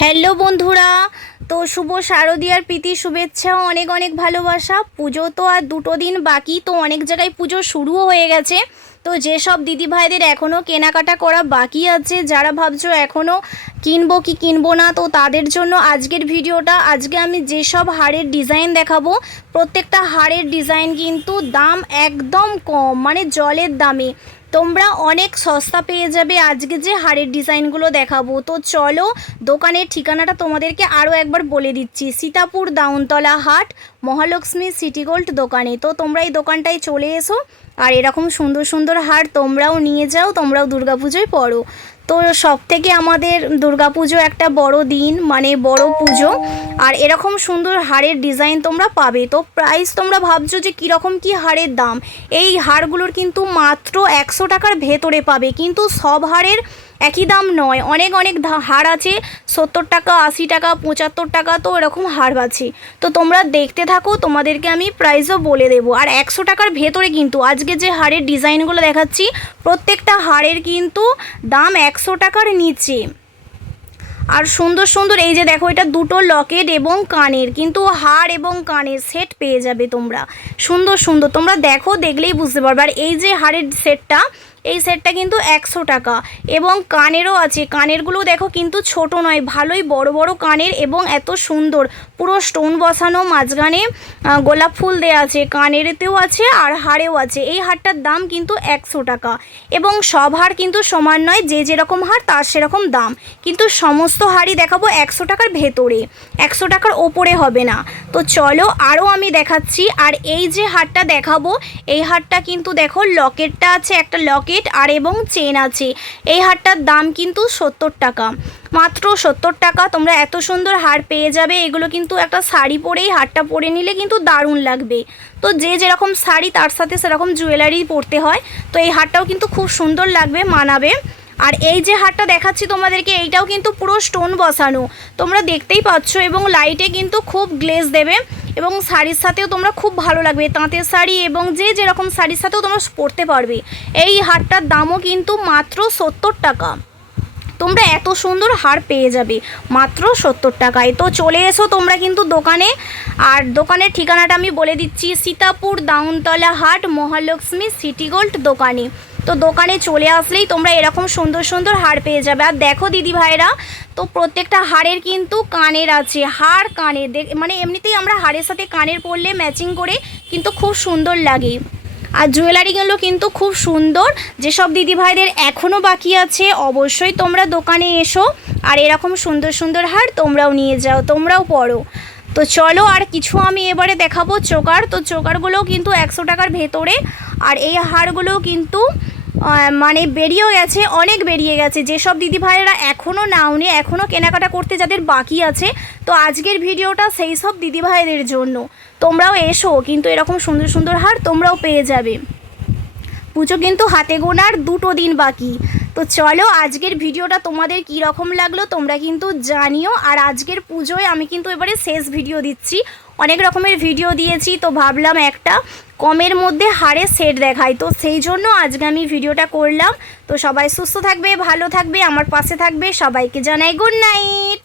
Hello বন্ধুরা, তো শুভ শারদীয়ার প্রীতি শুভেচ্ছা, অনেক অনেক ভালোবাসা। পুজো তো আর দুটো দিন বাকি, তো অনেক জায়গায় পুজো শুরুও হয়ে গেছে। তো যেসব দিদিভাইদের এখনও কেনাকাটা করা বাকি আছে, যারা ভাবছ এখনও কিনবো কি কিনবো না, তো তাদের জন্য আজকের ভিডিওটা। আজকে আমি যেসব হাড়ের ডিজাইন দেখাবো, প্রত্যেকটা হাড়ের ডিজাইন কিন্তু দাম একদম কম মানে জলের দামে। তোমরা অনেক সস্তা পেয়ে যাবে। আজকে যে হাড়ের ডিজাইনগুলো দেখাবো। তো চলো দোকানের ঠিকানাটা তোমাদেরকে আরও একবার বলে দিচ্ছি। সীতাপুর দাউনতলা হাট, মহালক্ষ্মী সিটি গোল্ড দোকানে। তো তোমরা এই দোকানটায় চলে এসো। আর এরকম সুন্দর সুন্দর হার তোমরাও নিয়ে যাও, তোমরাও দুর্গাপুজোয় পড়ো। তো সব থেকে আমাদের দুর্গাপুজো একটা বড় দিন মানে বড় পুজো। আর এরকম সুন্দর হারের ডিজাইন তোমরা পাবে। তো প্রাইস তোমরা ভাবছ যে কীরকম কি হারের দাম? এই হারগুলোর কিন্তু মাত্র একশো টাকার ভেতরে পাবে। কিন্তু সব হারের একই দাম নয়, অনেক অনেক হার আছে। সত্তর টাকা, আশি টাকা, পঁচাত্তর টাকা তো এরকম হার আছে তো তোমরা দেখতে থাকো, তোমাদেরকে আমি প্রাইসও বলে দেবো। আর একশো টাকার ভেতরে কিন্তু আজকে যে হারের ডিজাইনগুলো দেখাচ্ছি, প্রত্যেকটা হারের কিন্তু দাম একশো টাকার নিচে। আর সুন্দর সুন্দর এই যে দেখো, এটা দুটো লকেট এবং কানের, কিন্তু হার এবং কানের সেট পেয়ে যাবে তোমরা। সুন্দর সুন্দর, তোমরা দেখো, দেখলেই বুঝতে পারবে। আর এই যে হারের সেটটা এই সেটটা কিন্তু একশো টাকা। এবং কানেরও আছে। কানেরগুলো দেখো কিন্তু ছোট নয়, ভালোই বড় বড় কানের এবং এত সুন্দর। পুরো স্টোন বসানো, মাঝখানে গোলাপ ফুল দেওয়া আছে। কানেরতেও আছে আর হাড়েও আছে। এই হারটার দাম কিন্তু একশো টাকা। এবং সব হার কিন্তু সমান নয়, যে যেরকম হার তার সেরকম দাম। কিন্তু সমস্ত হারই দেখাবো একশো টাকার ভেতরে। একশো টাকার ওপরে হবে না। তো চলো আরও আমি দেখাচ্ছি। আর এই যে হারটা দেখাবো, এই হারটা কিন্তু দেখো লকেটটা আছে, একটা লকেট আর এবং চেন আছে। এই হারটার দাম কিন্তু সত্তর টাকা। মাত্র সত্তর টাকা তোমরা এত সুন্দর হার পেয়ে যাবে, এগুলো কিন্তু একটা শাড়ি পরেই হারটা পরে নিলে কিন্তু দারুণ লাগবে। তো যে যেরকম শাড়ি, তার সাথে সেরকম জুয়েলারি পরতে হয়। তো এই হারটাও কিন্তু খুব সুন্দর লাগবে, মানাবে। আর এই যে হারটা দেখাচ্ছি তোমাদেরকে, এইটাও কিন্তু পুরো স্টোন বসানো। তোমরা দেখতেই পাচ্ছ এবং লাইটে কিন্তু খুব গ্লেজ দেবে। এবং শাড়ির সাথেও তোমরা খুব ভালো লাগবে। তাঁতের শাড়ি এবং যে যেরকম শাড়ির সাথেও তোমরা পরতে পারবে। এই হারটার দামও কিন্তু মাত্র সত্তর টাকা। তোমরা এত সুন্দর হার পেয়ে যাবে, মাত্র সত্তর টাকায়। তো চলে এসো তোমরা কিন্তু দোকানে। আর দোকানের ঠিকানাটা আমি বলে দিচ্ছি, সীতাপুর দাউনতলা হাট, মহালক্ষ্মী সিটি গোল্ড দোকানে। তো দোকানে চলে আসলেই তোমরা এরকম সুন্দর সুন্দর হার পেয়ে যাবে। আর দেখো দিদি ভাইরা, তো প্রত্যেকটা হারের কিন্তু কানের আছে, হার কানের। মানে এমনিতেই আমরা হারের সাথে কানের পরলে ম্যাচিং করে কিন্তু খুব সুন্দর লাগে। আর জুয়েলারিগুলো কিন্তু খুব সুন্দর। যেসব দিদিভাইদের এখনও বাকি আছে, অবশ্যই তোমরা দোকানে এসো। আর এরকম সুন্দর সুন্দর হার তোমরাও নিয়ে যাও, তোমরাও পড়ো তো চলো আর কিছু আমি এবারে দেখাবো চোকার। তো চোকারগুলোও কিন্তু একশো টাকার ভেতরে। আর এই হারগুলোও কিন্তু মানে বেরিয়েও গেছে, অনেক বেরিয়ে গেছে। যেসব দিদিভাইয়েরা এখনও নাওনি এখনও কেনাকাটা করতে যাদের বাকি আছে, তো আজকের ভিডিওটা সেই সব দিদিভাইদের জন্য। তোমরাও এসো, কিন্তু এরকম সুন্দর সুন্দর হার তোমরাও পেয়ে যাবে। পুজো কিন্তু হাতে গোনার দুটো দিন বাকি। তো চলো, আজকের ভিডিওটা তোমাদের কি রকম লাগল তোমরা কিন্তু জানিও। আর আজকের পুজোয় আমি কিন্তু এবারে শেষ ভিডিও দিচ্ছি। অনেক রকমের ভিডিও দিয়েছি, তো ভাবলাম একটা কমের মধ্যে হারে সেট দেখাই। তো সেই জন্য আজকে আমি ভিডিওটা করলাম। তো সবাই সুস্থ থাকবে, ভালো থাকবে, আমার পাশে থাকবে। সবাইকে জানাই গুড নাইট